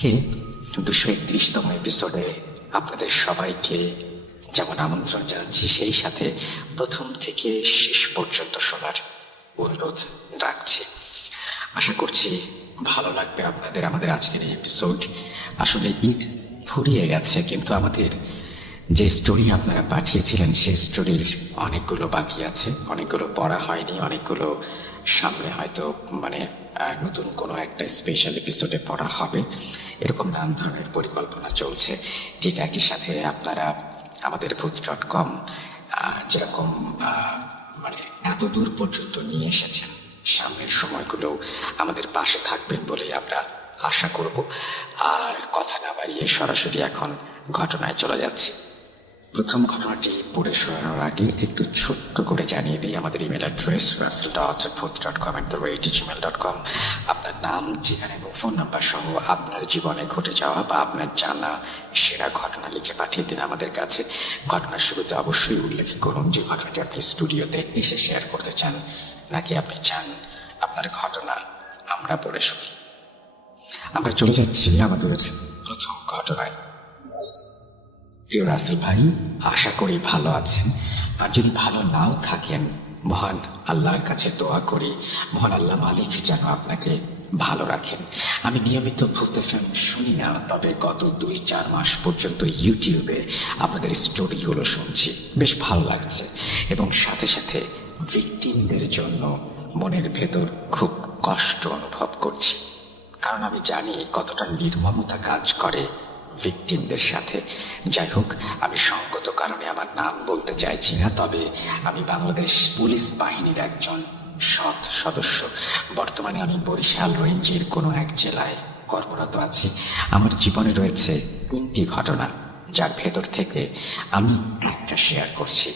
কে 231তম এপিসোডে আপনাদের সবাইকে যেমন আমন্ত্রণ জানাচ্ছি, সেই সাথে প্রথম থেকে শেষ পর্যন্ত শোনার অনুরোধ রাখছি। আশা করছি ভালো লাগবে আপনাদের আমাদের আজকের এই এপিসোড। আসলে ঈদ ফুরিয়ে গেছে, কিন্তু আমাদের যে স্টোরি আপনারা পাঠিয়েছিলেন সেই স্টোরির অনেকগুলো বাকি আছে, অনেকগুলো পড়া হয়নি, অনেকগুলো সামনে হয়তো নতুন কোনো একটা স্পেশাল এপিসোডে পড়া হবে, এরকম নানান ধরনের পরিকল্পনা চলছে। ঠিক একই সাথে আপনারা আমাদের ভূত.com যেরকম এত দূর পর্যন্ত নিয়ে এসেছেন, সামনের সময়গুলোও আমাদের পাশে থাকবেন বলে আমরা আশা করব। আর কথা না বাড়িয়ে সরাসরি এখন ঘটনায় চলে যাচ্ছি। প্রথম ঘটনাটি পড়ে শোনানোর আগে একটু ছোট্ট করে জানিয়ে দিই আমাদের ইমেল অ্যাড্রেস russell.booth.com@gmail.com। আপনার নাম, ঠিকানা এবং ফোন নাম্বার সহ আপনার জীবনে ঘটে যাওয়া বা আপনার জানা সেরা ঘটনা লিখে পাঠিয়ে দিন আমাদের কাছে। ঘটনার শুরুতে অবশ্যই উল্লেখ করুন যে ঘটনাটি আপনি স্টুডিওতে এসে শেয়ার করতে চান, নাকি আপনি চান আপনার ঘটনা আমরা পড়ে শুনি। আমরা চলে যাচ্ছি আমাদের প্রথম ঘটনায়। প্রিয় রাসেল ভাই, আশা করি ভালো আছেন। আর যদি ভালো নাও থাকেন, মহান আল্লাহর কাছে দোয়া করি মহান আল্লাহ মালিক যেন আপনাকে ভালো রাখেন। আমি নিয়মিত ভূত এফএম শুনি না, তবে গত 2-4 মাস পর্যন্ত ইউটিউবে আপনাদের স্টোরিগুলো শুনছি, বেশ ভালো লাগছে। এবং সাথে সাথে ভিকটিমদের জন্য মনের ভেতর খুব কষ্ট অনুভব করছি, কারণ আমি জানি কতটা নির্মমতা কাজ করে ভিকটিমদের সাথে। যাই হোক, আমি সঙ্গত কারণে আমার নাম বলতে চাইছি না, তবে আমি বাংলাদেশ পুলিশ বাহিনীর একজন সৎ সদস্য। বর্তমানে আমি বরিশাল রেঞ্জের কোনো এক জেলায় কর্মরত আছি। আমার জীবনে রয়েছে 3টি ঘটনা, যার ভেতর থেকে আমি একটা শেয়ার করছি।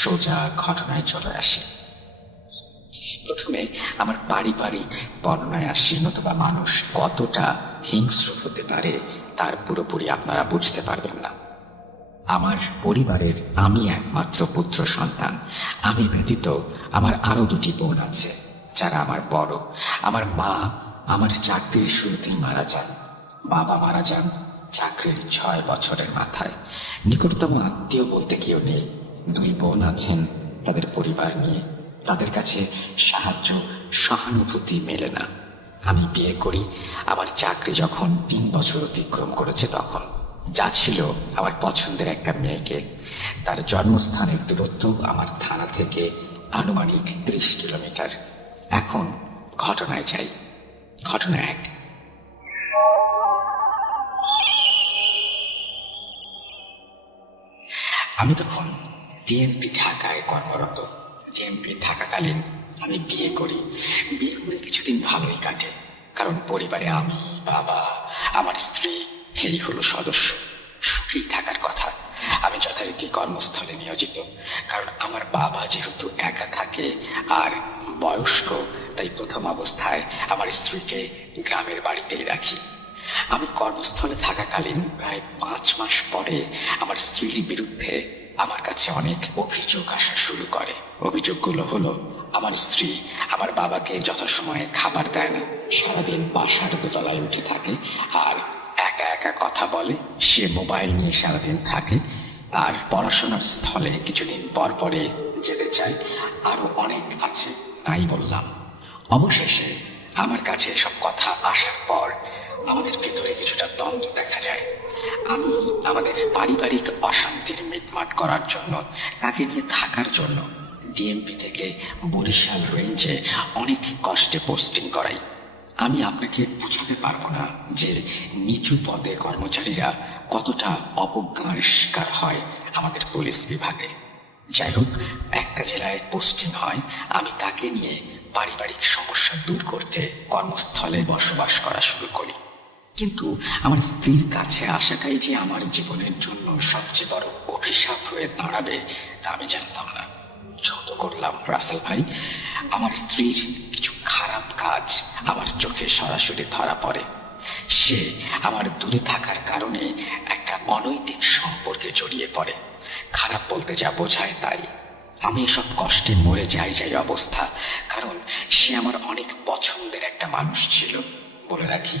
সোজা ঘটনায় চলে আসি। প্রথমে আমার পারিবারিক বর্ণনায় আসি, নতুবা মানুষ কতটা হিংস্র হতে পারে তার পুরোপুরি আপনারা বুঝতে পারবেন না। আমার পরিবারের আমি একমাত্র পুত্র সন্তান। আমি ব্যতীত আমার আরো 2টি বোন আছে, যারা আমার বড়। আমার মা আমার চাকরির শুরুতেই মারা যান। বাবা মারা যান চাকরির 6 বছরের মাথায়। নিকটতম আত্মীয় বলতে কেউ নেই। 2 বোন আছেন তাদের পরিবার নিয়ে, তাদের কাছে সাহায্য সহানুভূতি মেলে না। আমি বিয়ে করি। আমার চাকরি যখন 3 বছর অতিক্রম করেছে, তখন যা ছিল আমার পছন্দের একটা মেয়েকে। তার জন্মস্থানের দূরত্ব আমার থানা থেকে আনুমানিক 30 কিলোমিটার। এখন ঘটনায় যাই। ঘটনা 1। আমি তখন ডিএমপি ঢাকায় কর্মরত। ডিএমপি থাকাকালীন আমি বিয়ে করি। বিয়ে করে কিছুদিন ভালোই কাটে, কারণ পরিবারে আমি, বাবা, আমার স্ত্রী, এই হলো সদস্য। সুখেই থাকার কথা। আমি যথারীতি কর্মস্থলে নিয়োজিত, কারণ আমার বাবা যেহেতু একা থাকে আর বয়স্ক, তাই প্রথম অবস্থায় আমার স্ত্রীকে গ্রামের বাড়িতেই রাখি। আমি কর্মস্থলে থাকাকালীন প্রায় 5 মাস পরে আমার স্ত্রীর বিরুদ্ধে আমার কাছে অনেক অভিযোগ আসা শুরু করে। অভিযোগগুলো হলো, আমার স্ত্রী আমার বাবাকে যথাসময়ে খাবার দেয় না, সারাদিন বাসার দোতলায় উঠে থাকে আর একা একা কথা বলে, সে মোবাইল নিয়ে সারাদিন থাকে, আর পড়াশোনার স্থলে কিছুদিন পর পরে যেতে চায়। আরো অনেক আছে, নাই বললাম। অবশেষে আমার কাছে এসব কথা আসার পর আমাদের ভেতরে কিছুটা দ্বন্দ্ব দেখা যায়। আমি আমাদের পারিবারিক অশান্তির মিটমাট করার জন্য, তাকে নিয়ে থাকার জন্য ডিএমপি থেকে বরিশাল রেঞ্জে অনেক কষ্টে পোস্টিং করাই। আমি আপনাকে বুঝাতে পারবো না যে নিচু পদে কর্মচারীরা কতটা অবজ্ঞার শিকার হয় আমাদের পুলিশ বিভাগে। যাই হোক, একটা জেলায় পোস্টিং হয়। আমি তাকে নিয়ে পারিবারিক সমস্যা দূর করতে কর্মস্থলে বসবাস করা শুরু করি। কিন্তু আমার স্ত্রীর কাছে আসাটাই যে আমার জীবনের জন্য সবচেয়ে বড় অভিশাপ হয়ে দাঁড়াবে তা আমি জানতাম না। ছোট করলাম রাসেল ভাই, আমার স্ত্রীর কিছু খারাপ কাজ আমার চোখে সরাসরি ধরা পড়ে। সে আমার দূরে থাকার কারণে একটা অনৈতিক সম্পর্কে জড়িয়ে পড়ে। খারাপ বলতে যা বোঝায় তাই। আমি এসব কষ্টে মরে যাই অবস্থা, কারণ সে আমার অনেক পছন্দের একটা মানুষ ছিল। বলে রাখি,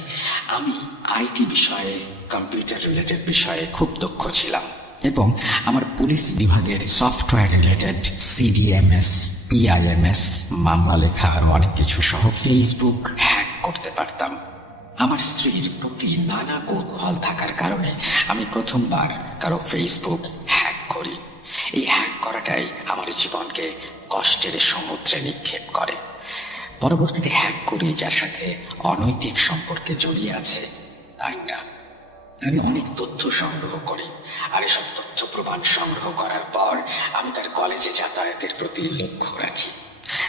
আমি আইটি বিষয়ে, কম্পিউটার রিলেটেড বিষয়ে খুব দক্ষ ছিলাম এবং আমার পুলিশ বিভাগের সফটওয়্যার রিলেটেড সিডিএমএস, পিআইএমএস, মামলা লেখা আর অনেক কিছু সহ ফেসবুক হ্যাক করতে পারতাম। আমার স্ত্রীর প্রতি নানা কৌতূহল থাকার কারণে আমি প্রথমবার কারো ফেসবুক হ্যাক করি। এই হ্যাক করাটাই আমার জীবনকে কষ্টের সমুদ্রে নিক্ষেপ করে। পরবর্তীতে হ্যাক করি যার সাথে অনৈতিক সম্পর্কে জড়িয়ে আছে তারটা। আমি অনেক তথ্য সংগ্রহ করি, আর এসব তথ্য প্রমাণ সংগ্রহ করার পর আমি তার কলেজে যাতায়াতের প্রতি লক্ষ্য রাখি।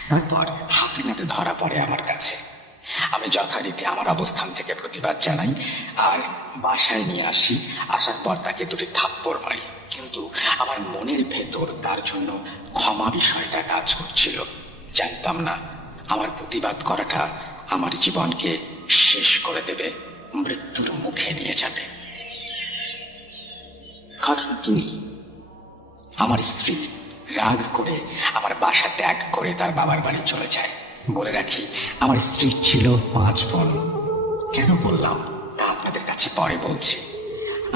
তারপর হাতে নাতে ধরা পড়ে আমার কাছে। আমি যথারীতি আমার অবস্থান থেকে প্রতিবাদ জানাই আর বাসায় নিয়ে আসি। আসার পর তাকে দুটি থাপ্পড় মারি, কিন্তু আমার মনের ভেতর তার জন্য ক্ষমা বিষয়টা কাজ করছিল। জানতাম না আমার প্রতিবাদ করাটা আমার জীবনকে শেষ করে দেবে, মৃত্যুর মুখে নিয়ে যাবে। ঘটনা 2, আমার স্ত্রী রাগ করে আমার বাসা ত্যাগ করে তার বাবার বাড়ি চলে যায়। বলে রাখি, আমার স্ত্রী ছিল 5 বোন। কেন বললাম তা আপনাদের কাছে পরে বলছি।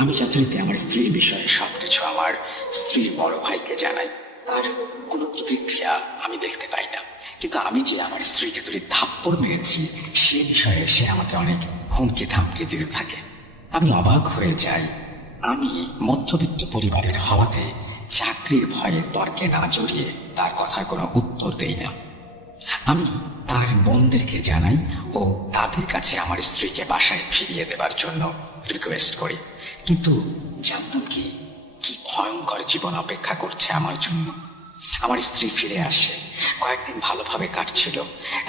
আমি যথারীতি আমার স্ত্রীর বিষয়ে সবকিছু আমার স্ত্রীর বড় ভাইকে জানাই। তার কোনো প্রতিক্রিয়া আমি দেখতে পাই না, কিন্তু আমি যে আমার স্ত্রীকে দুটি থাপ্পড় মেরেছি সে বিষয়ে সে আমাকে অনেক হুমকি ধামকি দিতে থাকে। আমি অবাক হয়ে যাই। আমি মধ্যবিত্ত পরিবারের হওয়াতে চাকরির ভয়ে তর্কে না জড়িয়ে তার কথার কোনো উত্তর দেই না। আমি তার বোনদেরকে জানাই ও তাদের কাছে আমার স্ত্রীকে বাসায় ফিরিয়ে দেবার জন্য রিকোয়েস্ট করি, কিন্তু জানতাম কি ভয়ঙ্কর জীবন অপেক্ষা করছে আমার জন্য। আমার স্ত্রী ফিরে আসে, কয়েকদিন ভালোভাবে কাটছিল।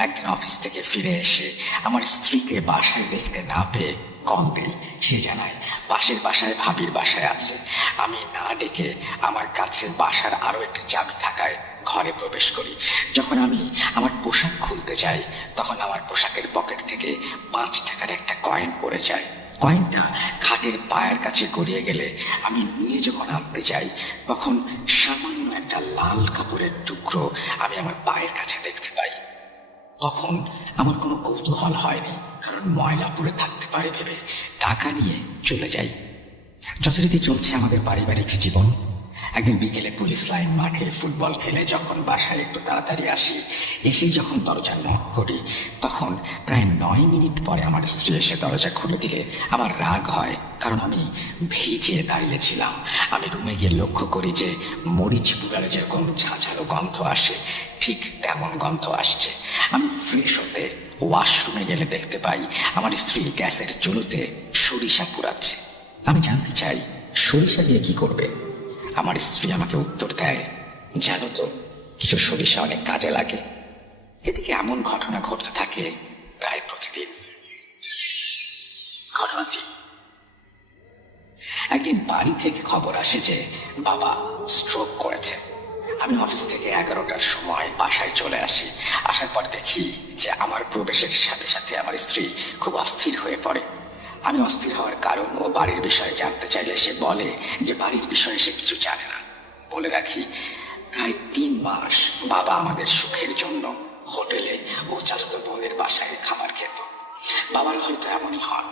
একদিন অফিস থেকে ফিরে এসে আমার স্ত্রীকে বাসায় দেখতে না পেয়ে কল দেই। সে জানায় পাশের বাসায় ভাবির বাসায় আছে। আমি না ডেকে আমার কাছে বাসার আরো একটা চাবি থাকায় ঘরে প্রবেশ করি। যখন আমি আমার পোশাক খুলতে যাই তখন আমার পোশাকের পকেট থেকে 5 টাকার একটা কয়েন পড়ে যায়। কয়েনটা খাটের পায়ের কাছে গড়িয়ে গেলে আমি নিয়ে যখন আনতে যাই তখন সামান্য একটা লাল কাপড়ের টুকরো আমি আমার পায়ের কাছে দেখতে পাই। তখন আমার কোনো কৌতূহল হয়নি, কারণ ময়লা পড়ে থাকতে পারে ভেবে টাকা নিয়ে চলে যাই। যথারীতি চলছে আমাদের পারিবারিক জীবন। একদিন বিকেলে পুলিশ লাইন মাঠে ফুটবল খেলে যখন বাসায় একটু তাড়াতাড়ি আসি, এসেই যখন দরজা নক করি তখন প্রায় 9 মিনিট পরে আমার স্ত্রী এসে দরজা খুলে দিলে আমার রাগ হয়, কারণ আমি ভিজে দাঁড়িয়েছিলাম। আমি রুমে গিয়ে লক্ষ্য করি যে মরিচ পুড়ালে যেরকম ঝাঁঝালো গন্ধ আসে ঠিক তেমন গন্ধ আসছে। আমি ফ্রেশ হতে ওয়াশরুমে গেলে দেখতে পাই আমার স্ত্রী গ্যাসের চুলোতে সরিষা পুড়াচ্ছে। আমি জানতে চাই সরিষা দিয়ে কি করবে। আমার স্ত্রী আমাকে উত্তর দেয়, জানো তো কিছু সরিষা অনেক কাজে লাগে। এদিকে এমন ঘটনা ঘটতে থাকে প্রায় প্রতিদিন। ঘটনা 3, একদিন বাড়ি থেকে খবর আসে যে বাবা স্ট্রোক করেছে। আমি অফিস থেকে 11টার সময় বাসায় চলে আসি। আসার পর দেখি যে আমার প্রবেশের সাথে সাথে আমার স্ত্রী খুব অস্থির হয়ে পড়ে। আমি অস্থির হওয়ার কারণ ও বাড়ির বিষয়ে জানতে চাইলে সে বলে যে বাড়ির বিষয়ে সে কিছু জানে না। বলে রাখি, প্রায় 3 মাস বাবা আমাদের সুখের জন্য হোটেলে ও চাচাতো বোনের বাসায় খাবার খেত। বাবার হয়তো এমনই হন।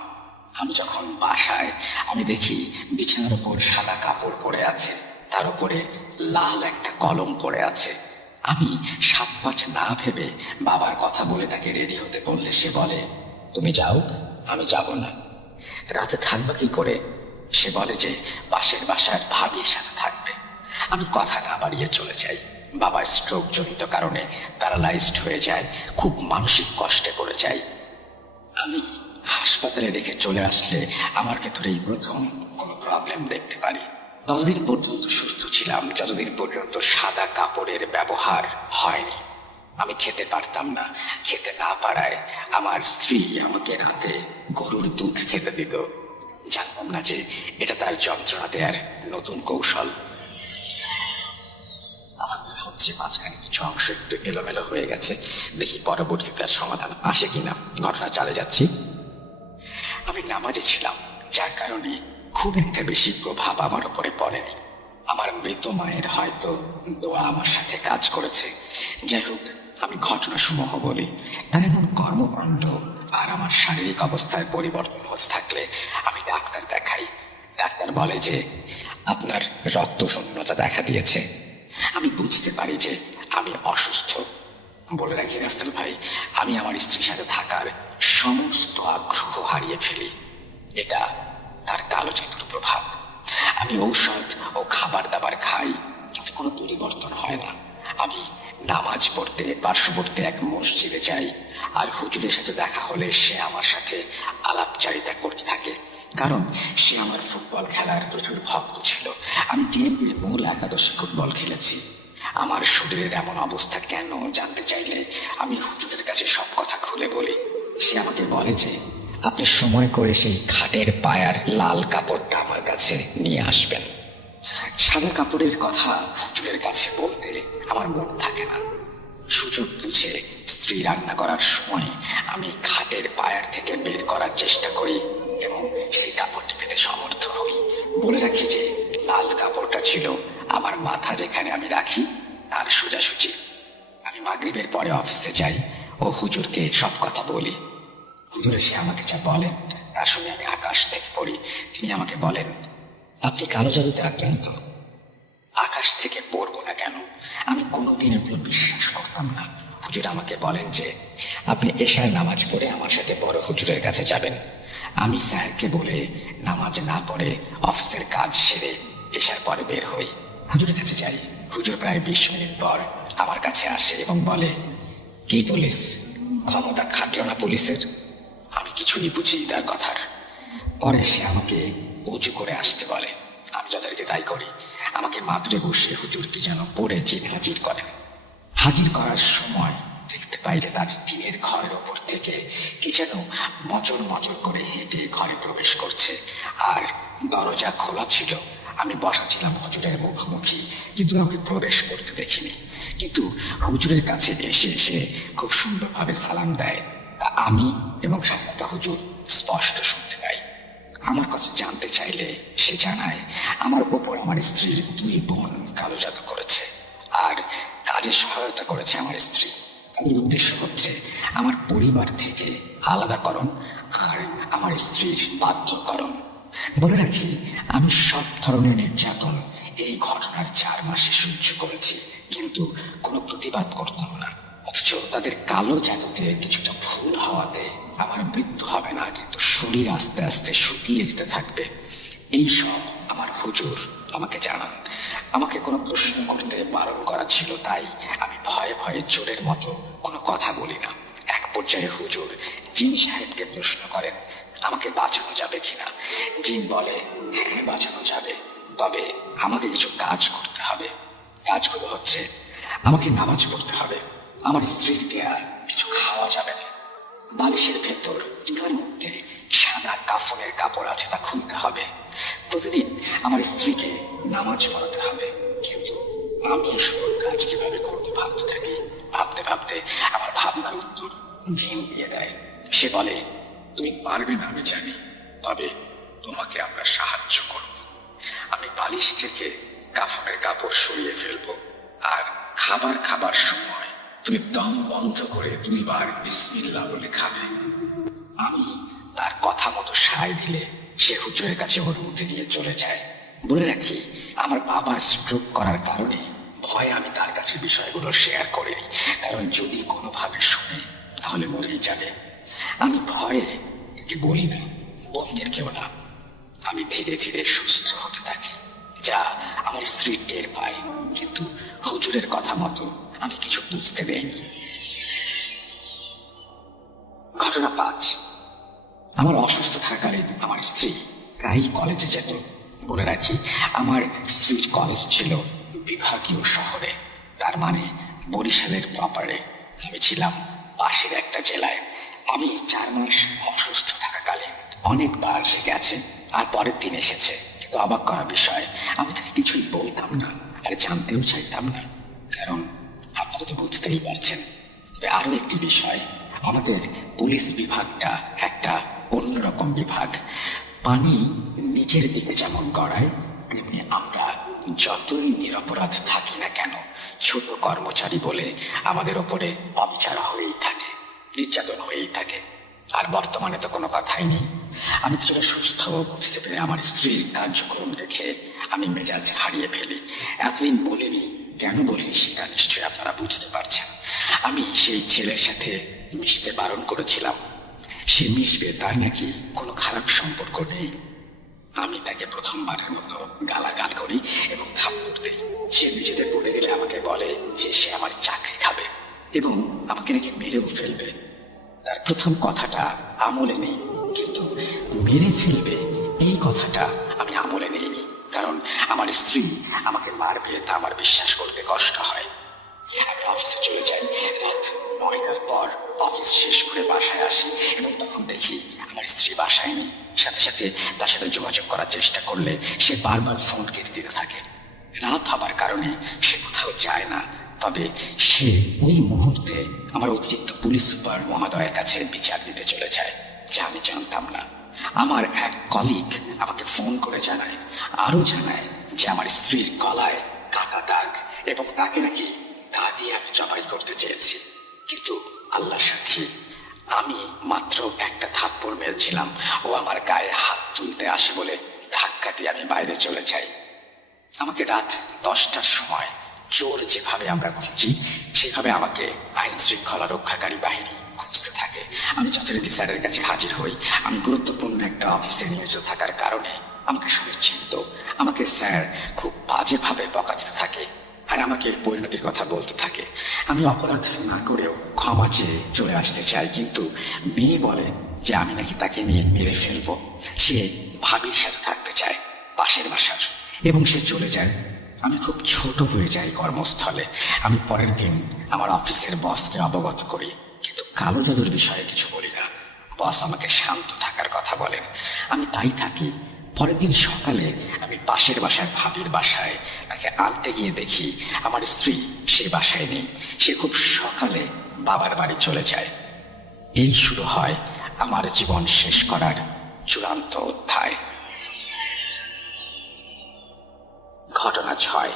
আমি যখন বাসায় আমি দেখি বিছানার উপর সাদা কাপড় পরে আছে, তার উপরে লাল একটা কলম পড়ে আছে। আমি 7-5 না ভেবে বাবার কথা বলে তাকে রেডি হতে বললে সে বলে, তুমি যাও, আমি যাব না। রাতে থাকবে কি করে? সে বলে যে পাশের বাসার ভাবির সাথে থাকবে। আমি কথা না বাড়িয়ে চলে যাই। বাবা স্ট্রোক জনিত কারণে প্যারালাইজড হয়ে যায়, খুব মানসিক কষ্টে পড়ে যায়। আমি হাসপাতালে রেখে চলে আসলে আমার ভেতরেই প্রথম কোনো প্রবলেম দেখতে পারি। ততদিন পর্যন্ত সুস্থ ছিলাম যতদিন পর্যন্ত সাদা কাপড়ের ব্যবহার হয়নি। আমি খেতে পারতাম না। খেতে না পারায় আমার স্ত্রী আমাকে রাতে গরুর দুধ খেতে দিত। জানতাম না যে এটা তার যন্ত্রণা দেওয়ার নতুন কৌশল। আমার মনে হচ্ছে মাঝখানে কিছু অংশ একটু এলোমেলো হয়ে গেছে, দেখি পরবর্তীতে তার সমাধান আসে কিনা। ঘটনা চালিয়ে যাচ্ছি। আমি নামাজে ছিলাম, যার কারণে খুব একটা বেশি প্রভাব আমার উপরে পড়েনি। আমার মৃত মায়ের হয়তো দোয়া আমার সাথে কাজ করেছে। যাই হোক, আমি ঘটনাসমূহ বলি। তার এমন কর্মকাণ্ড আর আমার শারীরিক অবস্থার পরিবর্তন হতে থাকলে আমি ডাক্তার দেখাই। ডাক্তার বলে যে আপনার রক্ত শূন্যতা দেখা দিয়েছে। আমি বুঝতে পারি যে আমি অসুস্থ। বলে রাখি রাসেল ভাই, আমি আমার স্ত্রীর সাথে থাকার সমস্ত আগ্রহ হারিয়ে ফেলি। এটা তার কালো জাদুর প্রভাব। আমি ঔষধ ও খাবার দাবার খাই, কিন্তু কোনো পরিবর্তন হয় না। আমি নামাজ পড়তে পার্শ্ববর্তী এক মসজিদে যাই, আর হুজুরের সাথে দেখা হলে সে আমার সাথে আলাপচারিতা করতে থাকে, কারণ সে আমার ফুটবল খেলার প্রচুর ভক্ত ছিল। আমি টিএমপির মূল একাদশে ফুটবল খেলেছি। আমার শরীরের এমন অবস্থা কেন জানতে চাইলে আমি হুজুরের কাছে সব কথা খুলে বলি। সে আমাকে বলে যে আপনি সময় করে সেই খাটের পায়ার লাল কাপড়টা আমার কাছে নিয়ে আসবেন। সাদা কাপড়ের কথা হুজুরের কাছে বলতে আমার মন থাকে না। সুযোগ বুঝে স্ত্রী রান্না করার সময় আমি খাটের পায়ার থেকে বের করার চেষ্টা করি এবং সেই কাপড়টি পেতে সমর্থ হই। বলে রাখি যে লাল কাপড়টা ছিল আমার মাথা যেখানে আমি রাখি তার সোজাসুজি। আমি মাগরিবের পরে অফিসে যাই ও হুজুরকে সব কথা বলি। হুজুর এসে আমাকে যা বলেন তা শুনে আমি আকাশ থেকে পড়ি। তিনি আমাকে বলেন, আপনি কালো জাদুতে আক্রান্ত। আকাশ থেকে পড়বো না কেন? আমি কোনোদিন এগুলো বিশ্বাস করতাম না। হুজুর আমাকে বলেন যে আপনি এশার নামাজ পড়ে আমার সাথে বড় হুজুরের কাছে যাবেন। আমি স্যারকে বলে নামাজ না পড়ে অফিসের কাজ সেরে এশার পরে বের হই। হুজুরের কাছে যাই। হুজুর প্রায় 20 মিনিট পর আমার কাছে আসে এবং বলে, কি পুলিশ, ক্ষমতা খাটলো না পুলিশের? আমি কিছুই বুঝি তার কথার। পরে সে আমাকে উঁচু করে আসতে বলে। আমি যথারীতি তাই করি। আমাকে মাদুরে বসে হুজুর কি যেন পড়ে জিন হাজির করেন। হাজির করার সময় দেখতে পাই যে তার টিনের ঘরের ওপর থেকে কি যেন মচর মচর করে হেঁটে ঘরে প্রবেশ করছে, আর দরজা খোলা ছিল। আমি বসা ছিলাম হুজুরের মুখোমুখি, কিন্তু কাউকে প্রবেশ করতে দেখিনি। কিন্তু হুজুরের কাছে এসে এসে খুব সুন্দরভাবে সালাম দেয়, তা আমি এবং শাস্তা হুজুর স্পষ্ট শুনতে পাই। আমার কাছে জানতে চাইলে সে জানায় আমার ওপর আমার স্ত্রীর 2 বোন কালো জাদু করেছে, আর কাজে সহায়তা করেছে আমার স্ত্রী। তাদের উদ্দেশ্য হচ্ছে আমার পরিবার থেকে আলাদাকরণ আর আমার স্ত্রীর বাধ্যকরণ। বলে রাখি, আমি সব ধরনের নির্যাতন এই ঘটনার 4 মাসে সহ্য করেছি, কিন্তু কোনো প্রতিবাদ করতাম না। অথচ তাদের কালো জাদুতে কিছুটা ভুল হওয়াতে আমার মৃত্যু হবে না, কিন্তু শরীর আস্তে আস্তে শুকিয়ে যেতে থাকবে। এই সব আমার হুজুর আমাকে জানান। আমাকে কোনো প্রশ্ন করতে বারণ করা ছিল, তাই আমি ভয়ে ভয়ে চোরের মতো কোনো কথা বলি না। এক পর্যায়ে হুজুর জিন সাহেবকে প্রশ্ন করেন আমাকে বাঁচানো যাবে কিনা। জিন বলে, হ্যাঁ বাঁচানো যাবে, তবে আমাকে কিছু কাজ করতে হবে। কাজগুলো হচ্ছে, আমাকে নামাজ পড়তে হবে, আমার স্ত্রীর দেয়া কিছু খাওয়া যাবে না, বালিশের ভেতর চুলার মধ্যে সাদা কাফনের কাপড় আছে তা খুলতে হবে, প্রতিদিন আমার স্ত্রীকে নামাজ পড়াতে হবে। কিন্তু আমি সকল কাজ কিভাবে করতে ভাবতে থাকি। ভাবতে ভাবতে আমার ভাবনার উত্তর জিন দিয়ে দেয়। সে বলে, তুমি পারবে না আমি জানি, তবে তোমাকে আমরা সাহায্য করব। আমি বালিশ থেকে কাফনের কাপড় সরিয়ে ফেলবো, আর খাবার সময় তুমি দম বন্ধ করে 2 বার বিসমিল্লাহ বলে খাবে। আমি তার কথা মতো সায় দিলে সে হুজুরের কাছে অনুমতি নিয়ে চলে যায়। বলে রাখি, আমার বাবা স্ট্রোক করার কারণে ভয়ে আমি তার কাছে বিষয়গুলো শেয়ার করিনি, কারণ যদি কোনোভাবে শুনে তাহলে মরেই যাবে। আমি ভয়ে কি বলি না, বন্ধের কেউ না। আমি ধীরে ধীরে সুস্থ হতে থাকি, যা আমার স্ত্রী টের পায়, কিন্তু হুজুরের কথা মতো আমি কিছু বুঝতে দেইনি। ঘটনা 5। আমার অসুস্থ থাকাকালীন আমার স্ত্রী প্রায়ই কলেজে যেত। বলে রাখি, আমার স্ত্রীর কলেজ ছিল বিভাগীয় শহরে, তার মানে বরিশালের প্রপারে। আমি ছিলাম পাশের একটা জেলায়। আমি 4 মাস অসুস্থ থাকাকালীন অনেকবার সে গেছে, আর পরের দিন এসেছে। কিন্তু অবাক করা বিষয়, আমি তাকে কিছুই বলতাম না, আর জানতেও চাইতাম না, কারণ আপনারা তো বুঝতেই পারছেন। তবে আরো একটি বিষয়, আমাদের পুলিশ বিভাগটা একটা অন্যরকম বিভাগ। পানি নিচের দিকে যেমন গড়ায়, তেমনি আমরা যতই নিরপরাধ থাকি না কেন, ছোট কর্মচারী বলে আমাদের ওপরে অবিচার হয়েই থাকে, নির্যাতন হয়েই থাকে। আর বর্তমানে তো কোনো কথাই নেই। আমি কিছুটা সুস্থ বুঝতে পেরে আমার স্ত্রীর কার্যক্রম দেখে আমি মেজাজ হারিয়ে ফেলি। এতদিন বলিনি, কেন বলিনি সেটা নিশ্চয়ই আপনারা বুঝতে পারছেন। আমি সেই ছেলের সাথে মিশতে বারণ করেছিলাম। সে মিশবে, তার নাকি কোনো খারাপ সম্পর্ক নেই। আমি তাকে প্রথমবারের মতো গালাগাল করি এবং থাপ্পড় দিই। সে নিজেদের বলে দিলে আমাকে বলে যে সে আমার চাকরি খাবে এবং আমাকে নাকি মেরেও ফেলবে। তার প্রথম কথাটা আমলে নেই, কিন্তু মেরে ফেলবে এই কথাটা আমি আমলে নেইনি, কারণ আমার স্ত্রী আমাকে মারবে তা আমার বিশ্বাস করতে কষ্ট হয়। আমি অফিসে চলে যাই। রাত 9টার পর অফিস শেষ করে বাসায় আসি এবং তখন দেখি আমার স্ত্রী বাসায় নেই। সাথে সাথে তার সাথে যোগাযোগ করার চেষ্টা করলে সে বারবার ফোন কেটে দিতে থাকে। রাত হবার কারণে সে কোথাও যায় না, তবে সে ওই মুহূর্তে আমার অতিরিক্ত পুলিশ সুপার মহোদয়ের কাছে বিচার দিতে চলে যায়, যা আমি জানতাম না। আমার এক কলিগ আমাকে ফোন করে জানায়, আরো জানায় যে আমার স্ত্রীর গলায় কাটা দাগ এবং তাকে নাকি দা দিয়ে আমি জবাই করতে চেয়েছি। কিন্তু আল্লাহ সাক্ষী, আমি মাত্র একটা থাপ্পড় মেরেছিলাম। ও আমার গায়ে হাত তুলতে আসে বলে ধাক্কা দিয়ে আমি বাইরে চলে যাই। আমাকে রাত 10টার সময় চোর যেভাবে আমরা খুঁজি, সেভাবে আমাকে আইন শৃঙ্খলা রক্ষাকারী বাহিনী খুঁজতে থাকে। আমি যথারীতি স্যারের কাছে হাজির হই। আমি গুরুত্বপূর্ণ একটা অফিসে নিয়োজিত থাকার কারণে আমাকে সবাই চিনত। আমাকে স্যার খুব বাজেভাবে বকা দিতে থাকে আর আমাকে পরিণতির কথা বলতে থাকে। আমি অপরাধ না করেও ক্ষমা চেয়ে চলে আসতে চাই, কিন্তু মেয়ে বলে যে আমি নাকি তাকে নিয়ে মেরে ফেলবো। সে ভাবির সাথে থাকতে চায় পাশের বাসার, এবং সে চলে যায়। আমি খুব ছোট হয়ে যাই কর্মস্থলে। আমি পরের দিন আমার অফিসের বসকে অবগত করি, কিন্তু কালো জাদুর বিষয়ে কিছু বলি না। বস আমাকে শান্ত থাকার কথা বলেন, আমি তাই থাকি। পরের দিন সকালে আমি পাশের বাসার ভাবির বাসায় তাকে আনতে গিয়ে দেখি আমার স্ত্রী সে বাসায় নেই। সে খুব সকালে বাবার বাড়ি চলে যায়। এই শুরু হয় আমার জীবন শেষ করার চূড়ান্ত অধ্যায়। ঘটনা 6।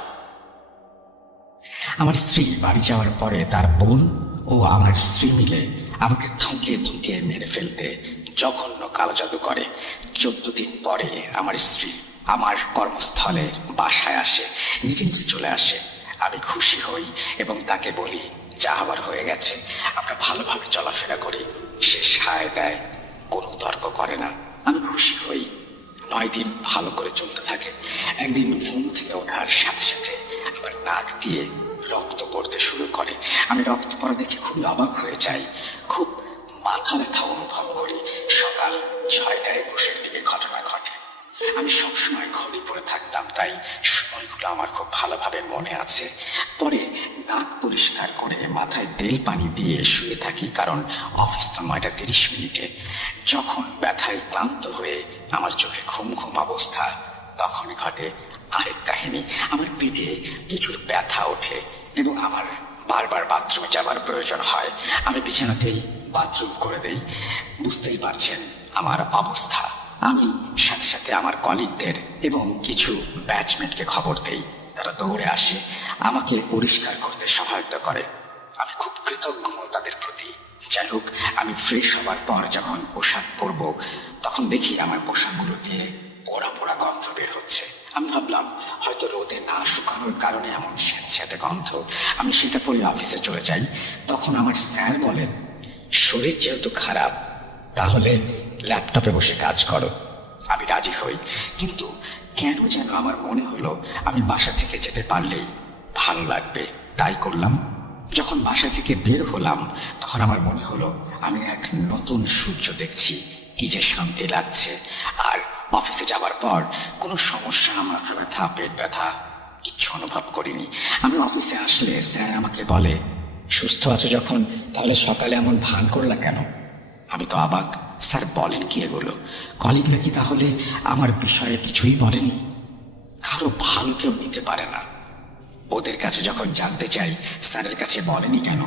আমার স্ত্রী বাড়ি যাওয়ার পরে তার বোন ও আমার স্ত্রী মিলে আমাকে ধুঁকে মেরে ফেলতে জঘন্য কালো জাদু করে। 14 দিন পরে আমার স্ত্রী আমার কর্মস্থলে বাসায় আসে, নিজে নিজে চলে আসে। আমি খুশি হই এবং তাকে বলি যা হবার হয়ে গেছে, আমরা ভালোভাবে চলাফেরা করি। সে সায় দেয়, কোনো তর্ক করে না। আমি খুশি হই। 9 দিন ভালো করে চলতে থাকে। একদিন ঘুম থেকে ওঠার সাথে সাথে আমার নাক দিয়ে রক্ত পড়তে শুরু করে। আমি রক্ত পড়া দেখে খুব অবাক হয়ে যাই, খুব মাথা ব্যথা অনুভব করি। সকাল 6:21 দিকে ঘটনা ঘটে। আমি সবসময় ঘড়ি পরে থাকতাম, তাই সময়গুলো আমার খুব ভালোভাবে মনে আছে। পরে নাক পরিষ্কার করে মাথায় তেল পানি দিয়ে শুয়ে থাকি, কারণ অফিস তো 9:30। যখন ব্যথায় ক্লান্ত হয়ে আমার চোখে ঘুম ঘুম অবস্থা, তখনই ঘটে আরেক কাহিনী। আমার পিঠে প্রচুর ব্যথা ওঠে এবং আমার বারবার বাথরুমে যাবার প্রয়োজন হয়। আমি বিছানাতেই বাথরুম করে দেই। বুঝতেই পারছেন আমার অবস্থা। আমি সাথে সাথে আমার কলিগদের এবং কিছু ব্যাচমেটকে খবর দেই। তারা দৌড়ে আসে, আমাকে পরিষ্কার করতে সহায়তা করে। আমি খুব কৃতজ্ঞ তাদের প্রতি। যাই হোক, আমি ফ্রেশ হবার পর যখন পোশাক পরব, তখন দেখি আমার পোশাকগুলো দিয়ে পোড়া পোড়া গন্ধ বের হচ্ছে। আমি ভাবলাম হয়তো রোদে না শুকানোর কারণে এমন স্যাঁতস্যাঁতে গন্ধ। আমি সেটা পরে অফিসে চলে যাই। তখন আমার স্যার বলেন, শরীর যেহেতু খারাপ, তাহলে ল্যাপটপে বসে কাজ করো। আমি রাজি হই, কিন্তু কেন যেন আমার মনে হলো আমি বাসা থেকে যেতে পারলেই ভালো লাগবে, তাই করলাম। যখন বাসা থেকে বের হলাম, তখন আমার মনে হলো আমি এক নতুন সূর্য দেখছি, কি যে শান্তি লাগছে। আর অফিসে যাবার পর কোনো সমস্যা, মাথা ব্যথা, পেট ব্যথা কিচ্ছু অনুভব করিনি। আমি অফিসে আসলে স্যার আমাকে বলে, সুস্থ আছো যখন, তাহলে সকালে এমন ভান করলা কেন? আমি তো অবাক, স্যার বলেন কি এগুলো? কলিগরা কি তাহলে আমার বিষয়ে কিছুই বলেনি? কারো ভালো কেউ নিতে পারে না। ওদের কাছে যখন জানতে চাই স্যারের কাছে বলেনি কেন,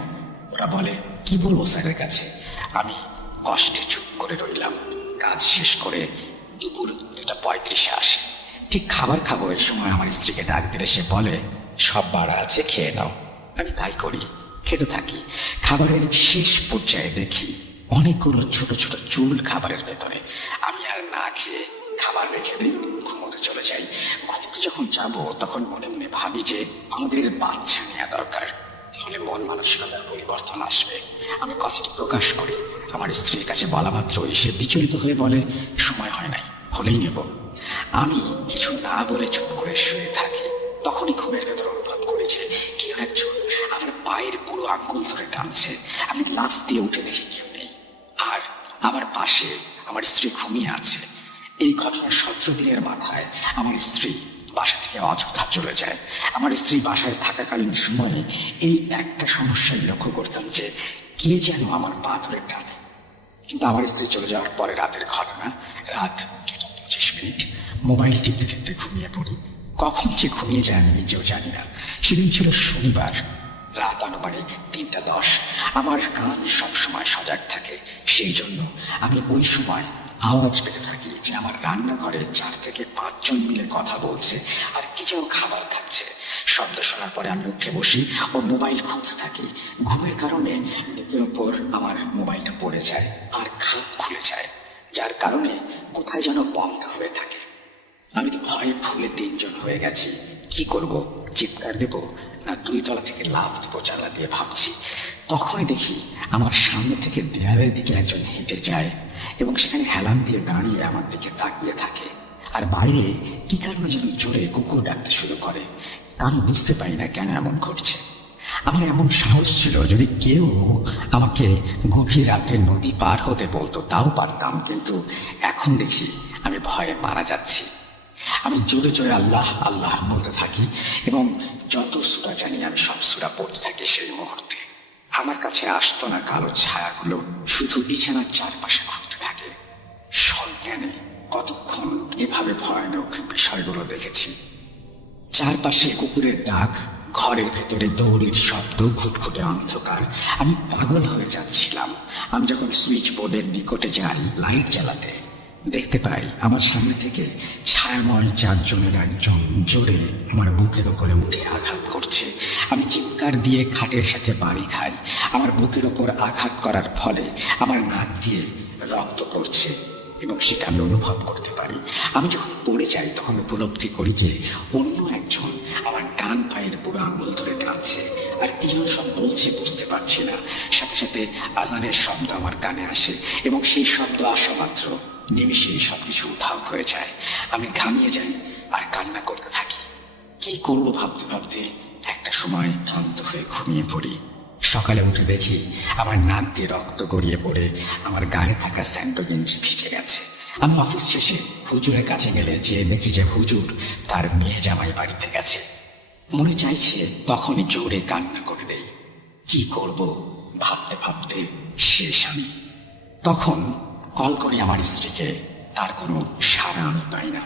ওরা বলে কি বলবো স্যারের কাছে। আমি কষ্টে চুপ করে রইলাম। কাজ শেষ করে দুপুর 2:35 আসে। ঠিক খাবার খাবো, এই সময় আমার স্ত্রীকে ডাক দিলে সে বলে, সব বাড়া আছে, খেয়ে নাও। আমি তাই করি, খেতে থাকি। খাবারের শেষ পর্যায়ে দেখি অনেকগুলো ছোট ছোট চুল খাবারের ভেতরে। আমি আর না খেয়ে খাবার রেখে দিই, ঘুমোতে চলে যাই। ঘুমোতে যখন যাব তখন মনে মনে ভাবি যে আমাদের বাচ্চা নেওয়া দরকার, তাহলে মন মানসিকতার পরিবর্তন আসবে। আমি কথাটি প্রকাশ করি। আমার স্ত্রীর কাছে বলা মাত্রই সে বিচলিত হয়ে বলে, সময় হয় নাই, হলেই নেব। আমি কিছু না বলে চুপ করে শুয়ে থাকি। তখনই ঘুমের ভেতর অনুভব করি যে কেউ একজন আমার পায়ের পুরো আঙ্গুল ধরে টানছে। আমি লাফ দিয়ে উঠে দেখি কেউ নেই, আর আমার পাশে আমার স্ত্রী ঘুমিয়ে আছে। এই ঘটনার 17 দিনের মাথায় আমার স্ত্রী বাসা থেকে অযথা চলে যায়। আমার স্ত্রী বাসায় থাকাকালীন সময়ে এই একটা সমস্যায় লক্ষ্য করতাম যে কে যেন আমার পা ধরে টানে। কিন্তু আমার স্ত্রী চলে যাওয়ার পরে রাতের ঘটনা, রাত 2:25, মোবাইল টিপতে টিপতে ঘুমিয়ে পড়ি। কখন যে ঘুমিয়ে যায় আমি নিজেও জানি না। সেদিন ছিল শনিবার, রাত আনুমানিক 3:10। আমার কান সবসময় সজাগ থাকে, সেই জন্য আমি ওই সময় আওয়াজ পেতে থাকি যে আমার রান্নাঘরে 4 থেকে 5 জন মিলে কথা বলছে আর কি যেন খাবার খাচ্ছে। শব্দ শোনার পরে আমি উঠে বসি ও মোবাইল খুঁজতে থাকি। ঘুমের কারণে বুকের ওপর আমার মোবাইলটা পড়ে যায় আর খাপ খুলে যায়, যার কারণে কোথায় যেন বন্ধ হয়ে থাকে। আমি তো ভয়ে ফুলে 3 জন হয়ে গেছি। কি করব? চিৎকার দেব না 2 তলা থেকে লাফ দেবো জানলা দিয়ে ভাবছি। তখনই দেখি আমার সামনে থেকে দেয়ালের দিকে একজন হেঁটে যায় এবং সেখানে হেলান দিয়ে দাঁড়িয়ে আমার দিকে তাকিয়ে থাকে। আর বাইরে কি কারণে যেন জোরে কুকুর ডাকতে শুরু করে। কারণ বুঝতে পারি না কেন এমন ঘটছে। আমার এমন সাহস ছিল, যদি কেউ আমাকে গভীর রাতে নদী পার হতে বলতো তাও পারতাম, কিন্তু এখন দেখি আমি ভয়ে মারা যাচ্ছি। আমি জোরে জোরে আল্লাহ আল্লাহ বলতে থাকি এবং যত সূরা জানি আমি সব সূরা পড়তে থাকি। সেই মুহূর্তে আমার কাছে আসতো না কালো ছায়াগুলো, শুধু বিছানার চারপাশে ঘুরতে থাকে। সজ্ঞানে কতক্ষণ এভাবে ভয়ানক বিষয়গুলো দেখেছি। চারপাশে কুকুরের ডাক, ঘরের ভেতরে দৌড়ের শব্দ, ঘুটঘুটে অন্ধকার। আমি পাগল হয়ে যাচ্ছিলাম। আমি যখন সুইচ বোর্ডের নিকটে যাই লাইট জ্বালাতে, দেখতে পাই আমার সামনে থেকে ছায়াময় 4 জনের একজন জোরে আমার বুকের ওপরে উঠে আঘাত করছে। আমি চিৎকার দিয়ে খাটের সাথে বাড়ি খাই। আমার বুকের ওপর আঘাত করার ফলে আমার নাক দিয়ে রক্ত পড়ছে এবং সেটা আমি অনুভব করতে পারি। আমি যখন পড়ে যাই তখন উপলব্ধি করি যে অন্য একজন আমার ডান পায়ের পুরো আঙুল ধরে টানছে আর কি যেন সব বলছে বুঝতে পারছি না। সাথে সাথে আজানের শব্দ আমার কানে আসে এবং সেই শব্দ আসা মাত্র নিমিষেই সবকিছু উধাও হয়ে যায়। আমি ঘামিয়ে যাই আর কান্না করতে থাকি। কি করবো ভাবতে ভাবতে একটা সময় ক্লান্ত হয়ে ঘুমিয়ে পড়ি। সকালে উঠে দেখি আমার নাক দিয়ে রক্ত গড়িয়ে পড়ে আমার গায়ে থাকা স্যান্ডো গেঞ্জি ভিজে গেছে। আমি অফিস শেষে হুজুরের কাছে গেলে যে দেখি যে হুজুর তার মেয়ে জামাই বাড়িতে গেছে। মনে চাইছে তখনই জোরে কান্না করে দেই। কি করব ভাবতে ভাবতে শেষ আমি। তখন কল করি আমার স্ত্রীকে, তার কোনো সাড়া আমি পাই না।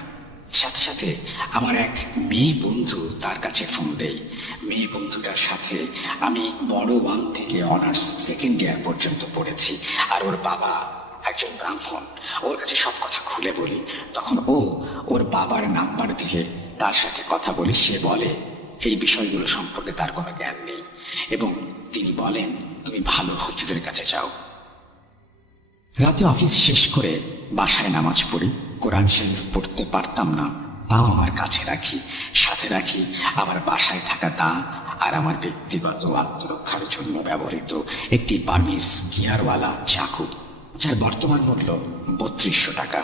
সাথে সাথে আমার এক মেয়ে বন্ধু তার কাছে ফোন দেই। মেয়ে বন্ধুটার সাথে আমি বড় 1 থেকে অনার্স 2nd ইয়ার পর্যন্ত পড়েছি, আর ওর বাবা একজন ব্রাহ্মণ। ওর কাছে সব কথা খুলে বলি। তখন ওর বাবার নাম্বার দিলে তার সাথে কথা বলি। সে বলে এই বিষয়গুলো সম্পর্কে তার কোনো জ্ঞান নেই এবং তিনি বলেন তুমি ভালো হুজুরের কাছে যাও। রাতে অফিস শেষ করে বাসায় নামাজ পড়ি। কোরআন শরীফ পড়তে পারতাম না, তাও আমার কাছে রাখি। সাথে রাখি আমার বাসায় থাকা দা আর আমার ব্যক্তিগত আত্মরক্ষার জন্য ব্যবহৃত একটি বার্মিজ গিয়ারওয়ালা চাকু, যার বর্তমান মূল্য 3200 টাকা।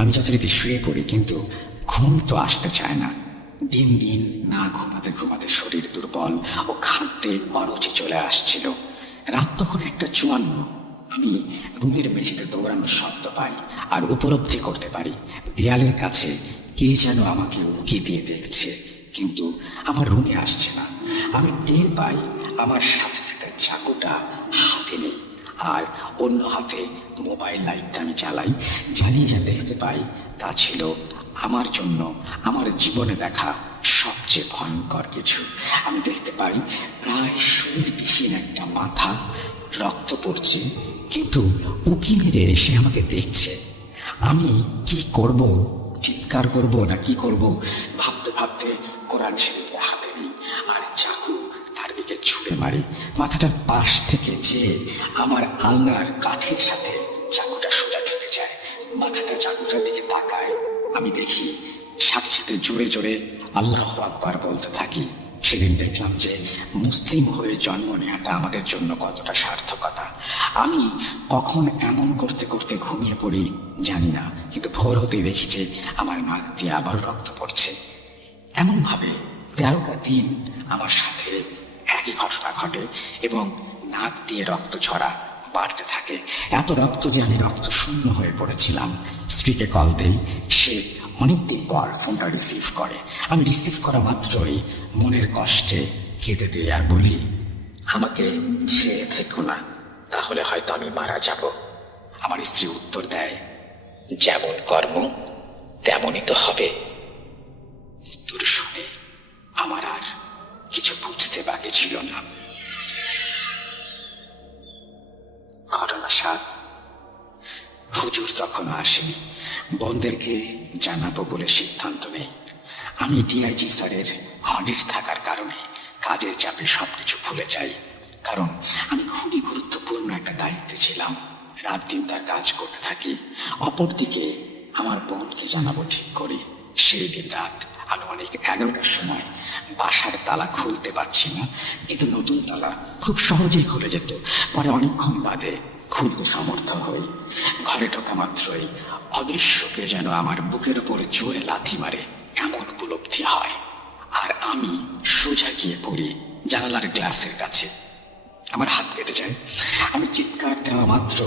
আমি যথারীতি শুয়ে পড়ি, কিন্তু ঘুম তো আসতে চায় না। দিন দিন না ঘুমাতে ঘুমাতে শরীর দুর্বল ও খাদ্যে অরুচি চলে আসছিল। রাত তখন 1:54। আমি রুমের মেঝেতে দৌড়ানোর শব্দ পাই আর উপলব্ধি করতে পারি দেয়ালের কাছে কে যেন আমাকে উকি দিয়ে দেখছে, কিন্তু আমার রুমে আসছে না। আমি টের পাই আমার সাথে থাকা চাকুটা হাতে নেই, আর অন্য হাতে মোবাইল লাইটটা আমি জ্বালিয়ে যা দেখতে পাই তা ছিল আমার জন্য আমার জীবনে দেখা সবচেয়ে ভয়ঙ্কর কিছু। আমি দেখতে পাই প্রায় সুদূরবিহীন একটা মাথা, রক্ত পড়ছে, কিন্তু উকি মেরে এসে আমাকে দেখছে। আমি কি করব? চিৎকার করব না কি করব ভাবতে ভাবতে কোরআন শরীফ হাতে নিই আর চাকু তার দিকে ছুঁড়ে মারি। মাথাটার পাশ থেকে যে আমার আলনার কাঠের সাথে চাকুটা সোজা ঢুকে যায়। মাথাটা চাকুটার দিকে তাকায়, আমি দেখি, সাথে সাথে জোরে জোরে আল্লাহু আকবার বলতে থাকি। সেদিন দেখলাম যে মুসলিম হয়ে জন্ম নেওয়াটা আমাদের জন্য কতটা সার্থকতা। আমি কখন এমন করতে করতে ঘুমিয়ে পড়ি জানি না, কিন্তু ভোর হতেই দেখি যে আমার নাক দিয়ে আবার রক্ত পড়ছে। এমনভাবে 13টা দিন আমার সাথে একই ঘটনা ঘটে এবং নাক দিয়ে রক্ত ঝরা বাড়তে থাকে। এত রক্ত যে আমি রক্ত শূন্য হয়ে পড়েছিলাম। স্ত্রীকে কল দেই, সে অনেকদিন পর ফোনটা রিসিভ করে। আমি রিসিভ করা মাত্রই মনের কষ্টে কেঁদে দিই আর বলি, আমাকে ছেড়ে থেকো না, তাহলে হয়তো আমি মারা যাব। আমার স্ত্রী উত্তর দেয়, যেমন কর্ম তেমনই তো হবে। উত্তর শুনে আমার আর কিছু বুঝতে বাকি ছিল না। ঘটনা 7, হুজুর তখনও আসেনি। বোনদেরকে জানাবো বলে সিদ্ধান্ত নেই। আমি ডিআইজি স্যারের অডিট থাকার কারণে কাজের চাপে সবকিছু ভুলে যাই, কারণ আমি খুবই গুরুত্বপূর্ণ একটা দায়িত্বে ছিলাম। রাত দিন তার কাজ করতে থাকি। অপরদিকে আমার বোনকে জানাবো ঠিক করি। সেই দিন রাত আনুমানিক 11টার সময় বাসার তালা খুলতে পারছি না, কিন্তু নতুন তালা খুব সহজেই খুলে যেত। পরে অনেকক্ষণ বাদে খুলতে সমর্থ হই। ঘরে ঢোকা মাত্রই অদৃশ্যকে যেন আমার বুকের উপর জোরে লাথি মারে এমন উপলব্ধি হয়, আর আমি সোজা গিয়ে পড়ি জানালার গ্লাসের কাছে। আমার হাত কেটে যায়। আমি চিৎকার দেওয়া মাত্র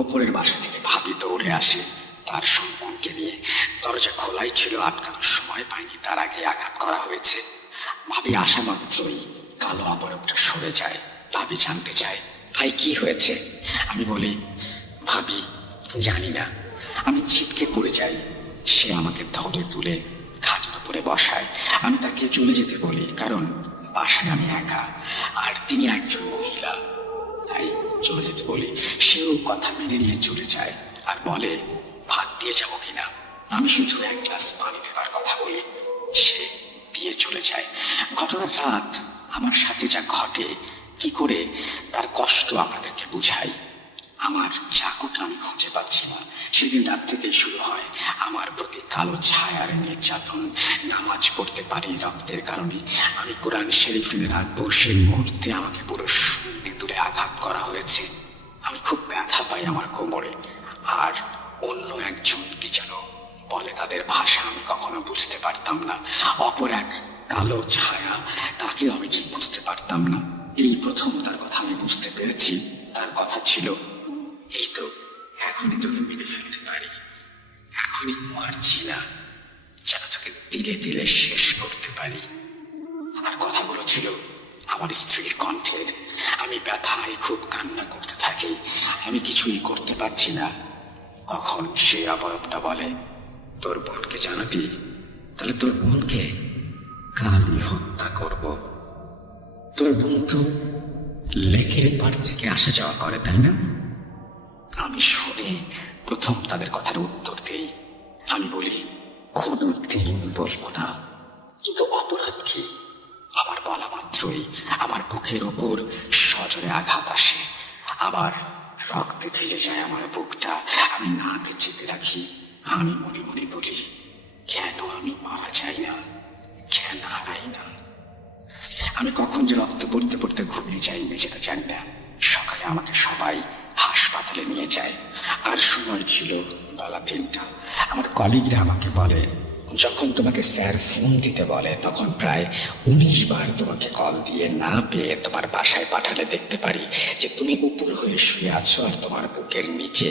ওপরের বাসা থেকে ভাবি দৌড়ে আসে তার সন্তানকে নিয়ে। দরজা খোলাই ছিল, আটকানোর সময় পাইনি, তার আগে আঘাত করা হয়েছে। ভাবি আসা মাত্রই কালো অবয়বটা সরে যায়। ভাবি জানতে চায়, ভাই কি হয়েছে? আমি বলি, ভাবি জানি না। আমি ছিটকে পড়ে যাই। সে আমাকে ধরে তুলে খাটের উপরে বসায়। আমি তাকে চলে যেতে বলি, কারণ বাসায় আমি একা আর তিনি একজন মহিলা, তাই চলে যেতে বলি। সেও কথা মেনে নিয়ে চলে যায় আর বলে, ভাত দিয়ে যাবো কিনা? আমি শুধু 1 গ্লাস পানি দেবার কথা বলি, সে দিয়ে চলে যায়। ঘটনার রাত আমার সাথে যা ঘটে, কি করে তার কষ্ট আপনাদেরকে বুঝাই। আমার চাকুটা আমি খুঁজে পাচ্ছি না। সেদিন রাত থেকেই শুরু হয় আমার প্রতি কালো ছায়ার নির্যাতন। নামাজ পড়তে পারি রক্তের কারণে। আমি কোরআন শরীফে রাখবো, সেই মুহূর্তে আমাকে পুরো শূন্যে তুলে আঘাত করা হয়েছে। আমি খুব ব্যথা পাই আমার কোমরে। আর অন্য একজন কি যেন বলে, তাদের ভাষা আমি কখনো বুঝতে পারতাম না। অপর এক কালো ছায়া, তাকেও আমি ঠিক বুঝতে পারতাম না। এই প্রথম তার কথা আমি বুঝতে পেরেছি। তার কথা ছিল, এই তো এখনই তোকে মেরে ফেলতে পারি, এখনই মারছি না, যেন তোকে দিলে দিলে শেষ করতে পারি। আর কথাগুলো ছিল আমার স্ত্রীর কণ্ঠের। আমি ব্যথায় খুব কান্না করতে থাকি। আমি কিছুই করতে পারছি না। তখন সে অবয়বটা বলে, তোর বোনকে জানাবি? তাহলে তোর বোনকে কালই হত্যা করব। তোর বোন তো লেকের পাড় থেকে আসা যাওয়া করে, তাই না? আমি শুনে প্রথম তাদের কথার উত্তর দেই। আমি বলি, কোনোদিন বলবো না, কিন্তু অপরাধ কি? আমার বলা মাত্রই আমার বুকের ওপর সজোরে আঘাত আসে। আবার রক্তে ভিজে যায় আমার বুকটা। আমি নাক চেপে রাখি। আমি মনে মনে বলি, কেন আমি মারা যাই না, কেন হারাই না? আমি কখন যে রক্ত পড়তে পড়তে ঘুমিয়ে যাই নিজেটা জানি না। সকালে আমাকে সবাই হাসপাতালে নিয়ে যায়। আর সময় ছিল বেলা 3টা। আমার কলিগরা আমাকে বলে, যখন তোমাকে স্যার ফোন দিতে বলে তখন প্রায় 19 বার তোমাকে কল দিয়ে না পেয়ে তোমার বাসায় পাঠালে দেখতে পারি যে তুমি উপর হয়ে শুয়ে আছো আর তোমার বুকের নিচে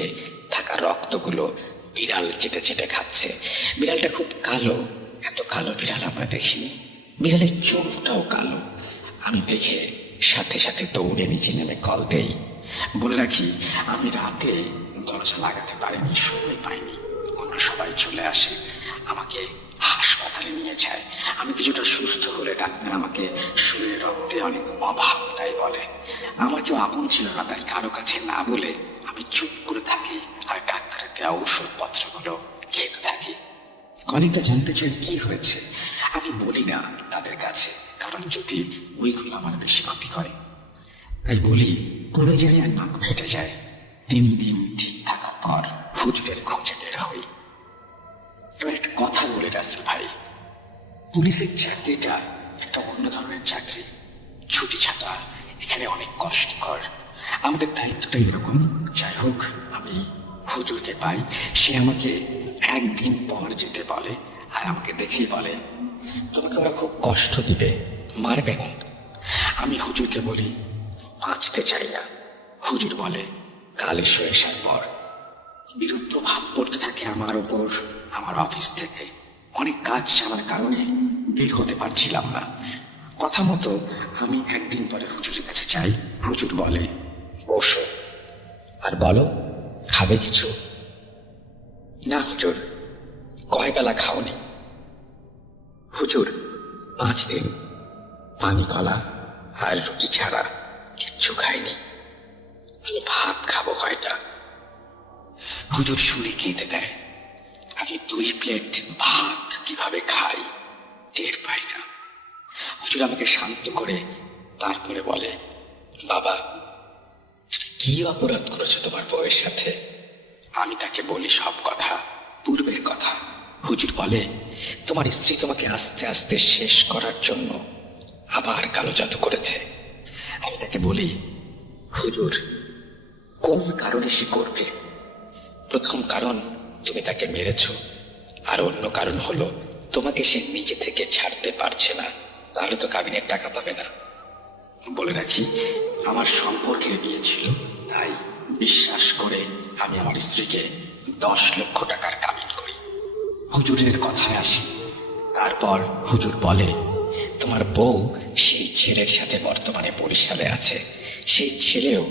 থাকা রক্তগুলো বিড়াল চেটে চেটে খাচ্ছে। বিড়ালটা খুব কালো, এত কালো বিড়াল আমরা দেখিনি। বিড়ালের চোখটাও কালো। আমি দেখে সাথে সাথে দৌড়ে নিচে নেমে কল দেই। বলে রাখি, আমি রাতে দরজা লাগাতে পারিনি, সময় পাইনি। অন্য সবাই চলে আসে, আমাকে হাসপাতালে নিয়ে যায়। আমি কিছুটা সুস্থ হলে ডাক্তার আমাকে শরীরে রক্তে অনেক অভাব তাই বলে। আমার কেউ আপন ছিল না, তাই কারো কাছে না বলে আমি চুপ করে থাকি আর ডাক্তারের দেওয়া ওষুধপত্রগুলো খেতে থাকি। অনেকটা জানতে চাই কি হয়েছে। আমি বলি না তাদের কাছে, কারণ যদি ওইগুলো আমার বেশি ক্ষতি করে। তাই বলি পড়ে যায় আর নাক ফেটে যায়। 3 দিন ঠিক থাকার পর হুজুরের খোঁজে বের হই। এবার একটা কথা বলে রাসেল ভাই, পুলিশের চাকরিটা একটা অন্য ধরনের চাকরি। ছুটি ছাটা এখানে অনেক কষ্টকর। আমাদের দায়িত্বটা এরকম। যাই হোক, আমি হুজুরকে পাই। সে আমাকে 1 দিন পর যেতে বলে, আর আমাকে দেখেই বলে, তোমাকে ওরা খুব কষ্ট দিবে, মারবে না। আমি হুজুরকে বলি, বাঁচতে চাই না। হুজুর বলে, কাল এসো, আসার পর বিরূপ প্রভাব পড়তে থাকে আমার উপর। আমার অফিস থেকে অনেক কাজ আমার কারণে বের হতে পারছিলাম না। কথা মতো আমি 1 দিন পরে হুজুরের কাছে যাই। হুজুর বলে, বসো আর বলো, খাবে কিছু? না হুজুর। কয় বেলা খাওনি? হুজুর, 5 দিন পানি কলা আর রুটি ছাড়া কিচ্ছু খাইনি। আমি ভাত খাবো কয়টা? হুজুর শুনে কেঁদে দেয়। আমি 2 প্লেট ভাত কিভাবে খাই টের পাই না। হুজুর আমাকে শান্ত করে তারপরে বলে, বাবা, তুমি কি অপরাধ করেছো তোমার বউয়ের সাথে? আমি তাকে বলি সব কথা, পূর্বের কথা। হুজুর বলে, তোমার স্ত্রী তোমাকে আস্তে আস্তে শেষ করার জন্য আবার কালো জাদু করেছে। আমি তাকে বলি, হুজুর, কোন কারণে সে করবে? প্রথম কারণ, তুমি তাকে মেরেছ। আর অন্য কারণ হলো, তোমাকে সে নিজে থেকে ছাড়তে পারছে না। তাহলে তো কাবিনের টাকা পাবে না। বলে রাখি, আমার সম্পর্কের বিয়ে ছিল, তাই বিশ্বাস করে আমি আমার স্ত্রীকে 10 লক্ষ টাকার কাবিন করি। হুজুরের কথায় আসি। তারপর হুজুর বলে, তোমার বউ সেই ছেলের সাথে বর্তমানে বরিশালে আছে। সেই ছেলেও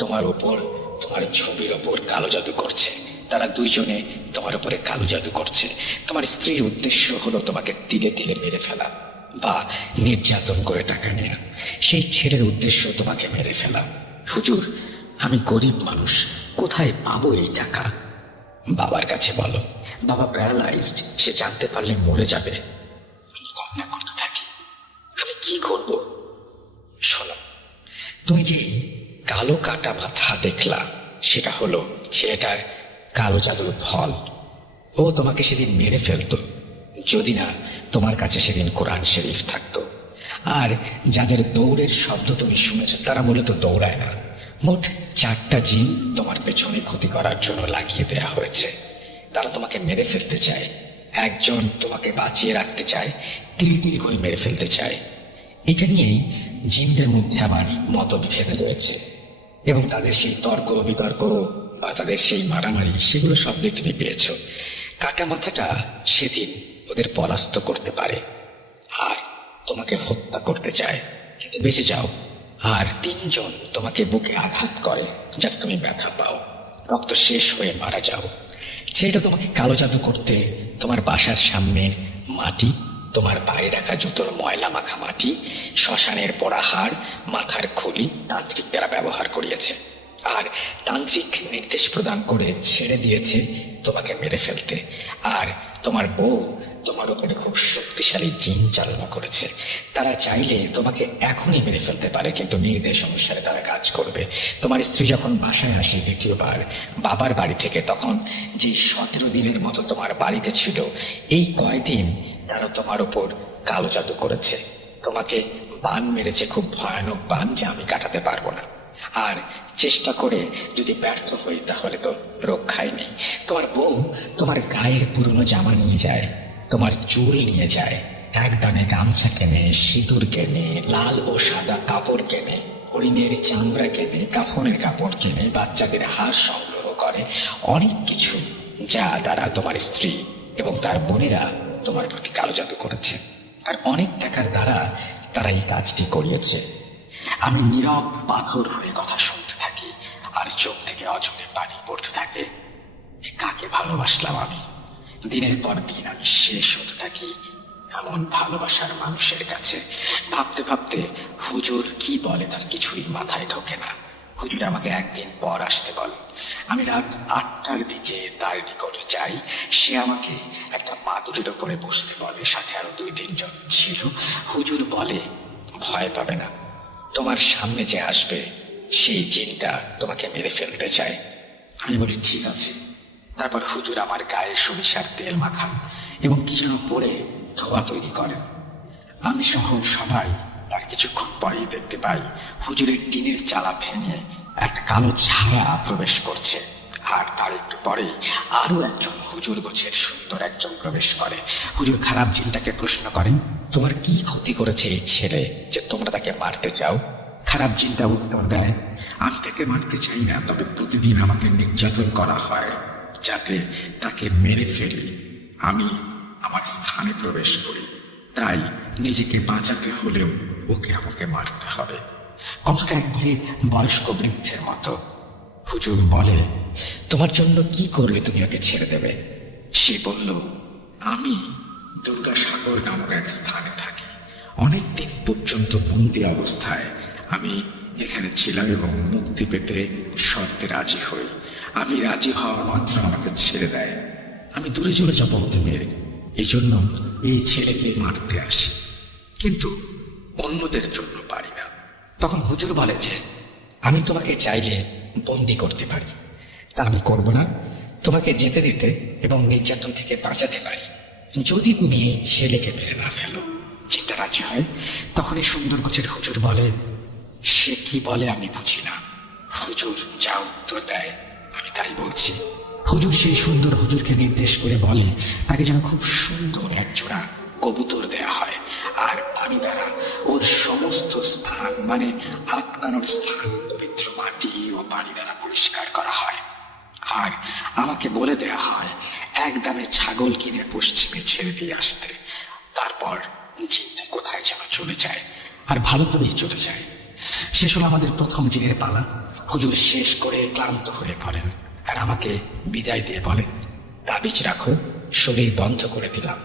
তোমার উপর, তোমার ছবির ওপর কালো জাদু করছে। তারা দুইজনে তোমার উপরে কালো জাদু করছে। তোমার স্ত্রীর উদ্দেশ্য হলো তোমাকে তিলে তিলে মেরে ফেলা বা নির্যাতন করে টাকা নেয়া। সেই ছেলের উদ্দেশ্য তোমাকে মেরে ফেলা। হুজুর, আমি গরিব মানুষ, কোথায় পাবো এই টাকা? বাবার কাছে বলো। বাবা প্যারালাইজড, সে জানতে পারলে মরে যাবে। আমি কান্না করতে থাকি। আমি কি করব? শোনো, তুমি যে কালো কাটা মাথা দেখলা, সেটা হলো ছেলেটার কালো জাদুর ফল। ও তোমাকে সেদিন মেরে ফেলতো যদি না তোমার কাছে সেদিন কোরআন শরীফ থাকতো। আর যাদের দৌড়ের শব্দ তুমি শুনেছ, তারা মূলত দৌড়ায় না। মোট 4টা জিন তোমার পেছনে ক্ষতি করার জন্য লাগিয়ে দেয়া হয়েছে। তারা তোমাকে মেরে ফেলতে চায়। একজন তোমাকে বাঁচিয়ে রাখতে চায়, তিল তিল করে মেরে ফেলতে চায়। এটা নিয়েই জিনদের মধ্যে আবার মতবিভেদ রয়েছে, এবং তাদের সেই তর্ক বিতর্ক বা তাদের সেই মারামারি, সেগুলো সবই তুমি পেয়েছ। কাটা মাথাটা সেদিন ওদের পরাস্ত করতে পারে আর তোমাকে হত্যা করতে চায়, কিন্তু বেঁচে যাও। আর 3 জন তোমাকে বুকে আঘাত করে, যাতে তুমি ব্যথা পাও, রক্ত শেষ হয়ে মারা যাও। সেটা তোমাকে কালো জাদু করতে তোমার বাসার সামনের মাটি, তোমার পায়ে রাখা জুতোর ময়লা মাখা মাটি, শ্মশানের পোড়া হাড়, মাথার খুলি তান্ত্রিক দ্বারা ব্যবহার করিয়েছে। আর তান্ত্রিক নির্দেশ প্রদান করে ছেড়ে দিয়েছে তোমাকে মেরে ফেলতে। আর তোমার বউ তোমার উপরে খুব শক্তিশালী জিন চালনা করেছে। তারা চাইলে তোমাকে এখনই মেরে ফেলতে পারে, কিন্তু নির্দেশ অনুসারে তারা কাজ করবে। তোমার স্ত্রী যখন বাসায় আসে দ্বিতীয়বার বাবার বাড়ি থেকে, তখন যে 17 দিনের মতো তোমার বাড়িতে ছিল, এই কয়দিন তারা তোমার উপর কালো জাদু করেছে। তোমাকে বান মেরেছে, খুব ভয়ানক বান, যা আমি কাটাতে পারবো না। আর চেষ্টা করে যদি ব্যর্থ হই, তাহলে তো রক্ষাই নেই। তোমার বউ তোমার গায়ের পুরনো জামা নিয়ে যায়, তোমার চুল নিয়ে যায়, একদামে গামছা কেনে, সিঁদুর কেনে, লাল ও সাদা কাপড় কেনে, হরিণের চামড়া কেনে, কাফনের কাপড় কেনে, বাচ্চাদের হাড় সংগ্রহ করে, অনেক কিছু, যা দ্বারা তোমার স্ত্রী এবং তার বোনেরা তোমার প্রতি কালো জাদু করেছে। আর অনেক টাকার দ্বারা তারা এই কাজটি করিয়েছে। আমি নীরব পাথর হয়ে কথা শুনতে থাকি, আর চোখ থেকে অঝরে পানি পড়তে থাকে। কাকে ভালোবাসলাম আমি? দিনের পর দিন আমি শেষ হতে থাকি এমন ভালোবাসার মানুষের কাছে। ভাবতে ভাবতে হুজুর কি বলে তার কিছুই মাথায় ঢোকে না। হুজুর আমাকে 1 দিন পর আসতে বলেন। আমি রাত 8টার দিকে তার নিকটে যাই। সে আমাকে একটা মাদুরের ওপরে বসতে বলে, সাথে আরো 2-3 জন ছিল। হুজুর বলে, ভয় পাবে না। তোমার সামনে যে আসবে সেই জিনটা তোমাকে মেরে ফেলতে চায়। আমি বলি ঠিক আছে। তারপর হুজুর আমার গায়ে সরিষার তেল মাখান এবং কি যেন পরে ধোয়া তৈরি করেন। আমি সহ সবাই তার কিছুক্ষণ পরেই দেখতে পাই হুজুরের টিনের চালা ভেঙে একটা কালো ছায়া প্রবেশ করছে। আর তার একটু পরেই আরো একজন হুজুর গোছের সুন্দর একজন প্রবেশ করে। হুজুর খারাপ জিনটাকে প্রশ্ন করেন, তোমার কি ক্ষতি করেছে এই ছেলে যে তোমরা তাকে মারতে চাও? খারাপ জিনটা উত্তর দেয়, আমি তাকে মারতে চাই না, তবে প্রতিদিন আমাকে নির্যাতন করা হয় যাতে তাকে মেরে ফেলি। আমি আমার স্থানে প্রবেশ করি, তাই নিজেকে বাঁচাতে হলেও ওকে আমাকে মারতে হবে। কথাটা একবারে বয়স্ক বৃদ্ধের মতো। হুজুর বলে, তোমার জন্য কি করলে তুমি ওকে ছেড়ে দেবে? সে বলল, আমি দুর্গাসাগর নামক এক স্থানে থাকি। অনেক দিন পর্যন্ত বন্দি অবস্থায় আমি এখানে ছিলাম এবং মুক্তি পেতে শর্তে রাজি হই। আমি রাজি হওয়া মাত্র আমাকে ছেড়ে দেয়। আমি দূরে চলে যাবো ওকে মেরে, এই জন্য এই ছেলেকে মারতে আসি, কিন্তু অন্যদের জন্য পারি না। তখন হুজুর বলে যে, আমি তোমাকে চাইলে বন্দি করতে পারি, তা আমি করব না। তোমাকে যেতে দিতে এবং নির্যাতন থেকে বাঁচাতে পারি, যদি তুমি এই ছেলেকে মেরে না ফেলো। চিন্তা রাজি হয়। তখন এই সুন্দর গোছের হুজুর বলে, সে কি বলে আমি বুঝি না। হুজুর যা উত্তর দেয় আমি তাই বলছি। হুজুর সেই সুন্দর হুজুরকে নির্দেশ করে বলে তাকে যেন খুব সুন্দর এক জোড়া কবুতর দেয়া হয়, আর পানি দ্বারা ওর সমস্ত স্থান মানে আটকানোর স্থান পবিত্র মাটি ও পানি দ্বারা পরিষ্কার করা হয়। আর আমাকে বলে দেয়া হয় একদমে ছাগল কিনে পশ্চিমে ছেড়ে দিয়ে আসতে। তারপর জিনটা কোথায় যেন চলে যায়, আর ভালোভাবেই চলে যায়। শেষ হলো আমাদের প্রথম জিনের পালা। হুজুর শেষ করে ক্লান্ত হয়ে পড়েন আর আমাকে বিদায় দিয়ে বলেন, তাবিজ রাখো, শরীর বন্ধ করে দিলাম,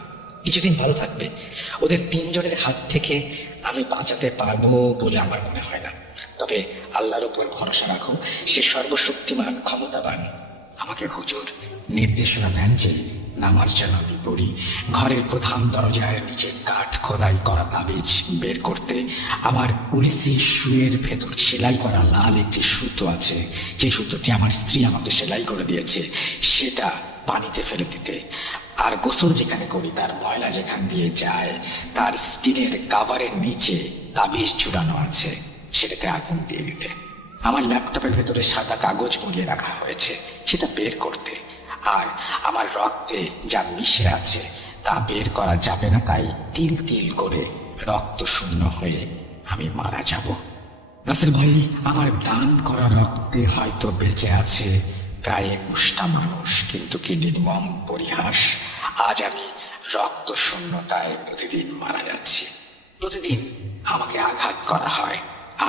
কিছুদিন ভালো থাকবে। ওদের তিনজনের হাত থেকে আমি বাঁচাতে পারবো বলে আমার মনে হয় না, তবে আল্লাহর উপর ভরসা রাখো, সে সর্বশক্তিমান ক্ষমতাবান। আমাকে হুজুর নির্দেশনা দেন যে নামাজ যেন আমি পড়ি। ঘরের প্রধান দরজার নিচে কাঠ খোদাই করা তাবিজ বের করতে, আমার পুলিশি শুয়ের ভেতর সেলাই করা লাল একটি সুতো আছে, যে সুতোটি আমার স্ত্রী আমাকে সেলাই করে দিয়েছে, সেটা পানিতে ফেলে দিতে। আর গোসল যেখানে করি তার ময়লা যেখান দিয়ে যায় তার স্টিলের কাভারের নিচে তাবিজ ঝুলানো আছে, সেটাতে আগুন দিয়ে দিতে। আমার ল্যাপটপের ভেতরে সাদা কাগজ মুড়িয়ে রাখা হয়েছে, সেটা বের করতে। আর আমার রক্তে যা মিশে আছে তা বের করা যাবে না, তাই তিল তিল করে রক্ত শূন্য হয়ে আমি মারা যাব। নাসির ভাই, আমার দান করা রক্তে হয়তো বেঁচে আছে প্রায় 21টা মানুষ, কিন্তু কি নির্মম পরিহাস, আজ আমি রক্ত শূন্যতায় প্রতিদিন মারা যাচ্ছি। প্রতিদিন আমাকে আঘাত করা হয়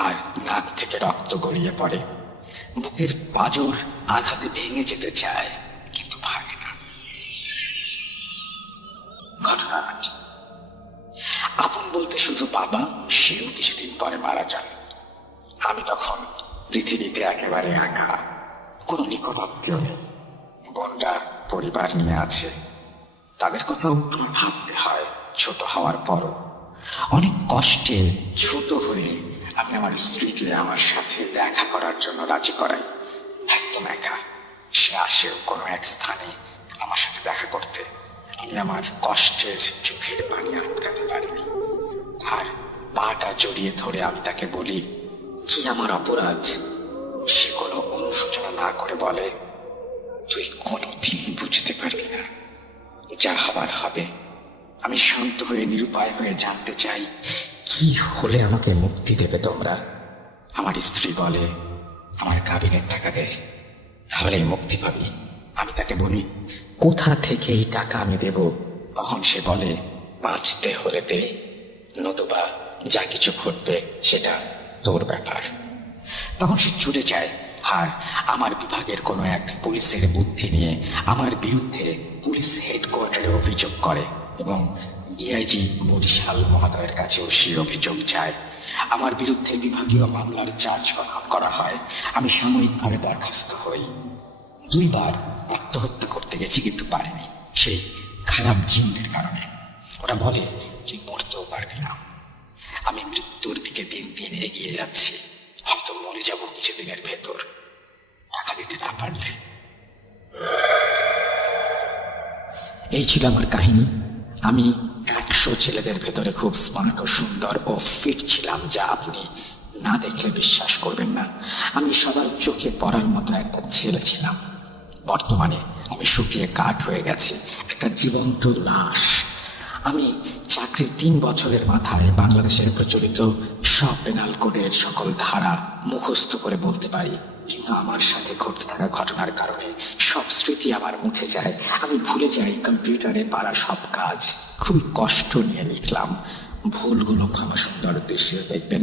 আর নাক থেকে রক্ত গড়িয়ে পড়ে। বুকের পাঁজর আঘাতে ভেঙে যেতে চায়, কিন্তু ভাঙে না। ঘটনা আপন বলতে শুধু বাবা, সেও কিছুদিন পরে মারা যান। আমি তখন পৃথিবীতে একেবারে একা, কোনো নিকটাত্মীয় নেই। বোনরা পরিবার নিয়ে আছে, তাদের কথাও আমার ভাবতে হয়। ছোট হওয়ার পরও অনেক কষ্টে ছোট হয়ে আমি আমার স্ত্রীকে আমার সাথে দেখা করার জন্য রাজি করাই। একদম একা, সে আসেও কোনো এক স্থানে আমার সাথে দেখা করতে। আমি আমার কষ্টের চোখের পানি আটকাতে পারিনি, আর পাটা জড়িয়ে ধরে আমি তাকে বলি, কি আমার অপরাধ? সে কোনো অনুশোচনা না করে বলে, তুই কোনোদিন বুঝতে পারবি না, যা হবার হবে। আমি শান্ত হয়ে নিরুপায় হয়ে জানতে চাই, কি হলে আমাকে মুক্তি দেবে তোমরা? আমার স্ত্রী বলে, আমার কাবিনের টাকা দে, তাহলেই মুক্তি পাবি। আমি তাকে বলি, কোথা থেকে এই টাকা আমি দেব? তখন সে বলে, বাঁচতে হলে দে, নতুবা যা কিছু ঘটবে সেটা তোর ব্যাপার। তখন সে ছুটে যায় আর আমার বিভাগের কোনো এক পুলিশের বুদ্ধি নিয়ে আমার বিরুদ্ধে পুলিশ হেডকোয়ার্টারে অভিযোগ করে এবং ডিআইজি বরিশাল মহোদয়ের কাছেও সে অভিযোগ যায়। আমার বিরুদ্ধে বিভাগীয় মামলার চার্জ গঠন করা হয়। আমি সাময়িকভাবে বরখাস্ত হই। 2 বার আত্মহত্যা করতে গেছি, কিন্তু পারিনি, সেই খারাপ জিনদের কারণে। ওরা বলে তুই মরতেও পারবি না। আমি মৃত্যুর দিকে দিন দিন এগিয়ে যাচ্ছি, হয়তো মরে যাব কিছুদিনের ভেতর টাকা দিতে না পারলে। এই ছিল আমার কাহিনী। আমি 100 ছেলেদের ভেতরে খুব স্মার্ট ও সুন্দর ও ফিট ছিলাম, যা আপনি না দেখলে বিশ্বাস করবেন না। আমি সবার চোখে পড়ার মতো একটা ছেলে ছিলাম। বর্তমানে আমি শুকিয়ে কাঠ হয়ে গেছি, একটা জীবন্ত লাশ। আমি চাকরির 3 বছরের মাথায় বাংলাদেশের প্রচলিত সব পেনাল কোডের সকল ধারা মুখস্থ করে বলতে পারি, কিন্তু আমার সাথে ঘটতে থাকা ঘটনার কারণে সব স্মৃতি আমার মুছে যায়। আমি ভুলে যাই কম্পিউটারে পারা সব কাজ। খুবই কষ্ট নিয়ে লিখলাম। ভুলগুলো ক্ষমা সুন্দর দৃশ্যে দেখবেন।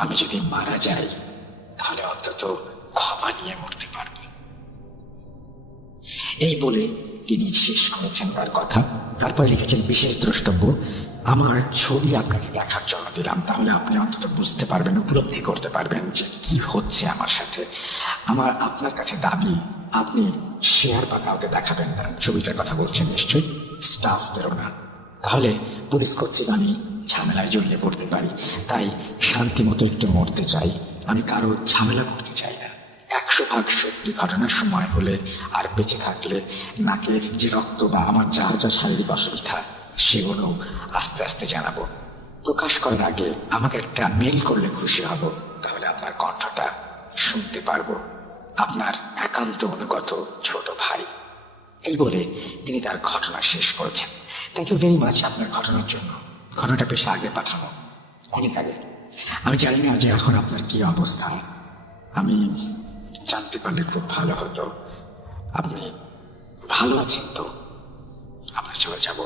আমি যদি মারা যাই তাহলে অন্তত ক্ষমা নিয়ে মরতে পারবো। এই বলে তিনি শেষ করেছেন তার কথা। তারপর লিখেছেন, বিশেষ দ্রষ্টব্য, আমার ছবি আপনাকে দেখার জন্য দিলাম, তাহলে আপনি অন্তত বুঝতে পারবেন, উপলব্ধি করতে পারবেন যে কি হচ্ছে আমার সাথে। আপনার কাছে দাবি, আপনি শেয়ার বা কাউকে দেখাবেন না। ছবিটার কথা বলছেন নিশ্চয়ই, স্টাফদেরও না। তাহলে পুলিশ কর্তৃক আমি ঝামেলায় জড়িয়ে পড়তে পারি, তাই শান্তি মতো একটু মরতে চাই। আমি কারো ঝামেলা করতে চাই না। 100% সত্যি ঘটনার সময় হলে আর বেঁচে থাকলে নাকের যে রক্ত বা আমার যা যা শারীরিক অসুবিধা সেগুলো আস্তে আস্তে জানাবো। প্রকাশ করার আগে আমাকে একটা মেল করলে খুশি হব, তাহলে আপনার কণ্ঠটা শুনতে পারবো। আপনার একান্ত অনুগত ছোট ভাই। এই বলে তিনি তার ঘটনা শেষ করেছেন। থ্যাংক ইউ ভেরি মাচ আপনার ঘটনার জন্য। ঘটনাটা বেশ আগে পাঠানো, অনেক আগে। আমি জানি না যে এখন আপনার কি অবস্থা। আমি জানতে পারলে খুব ভালো হতো। আপনি ভালো আছেন তো? আমরা চলে যাব।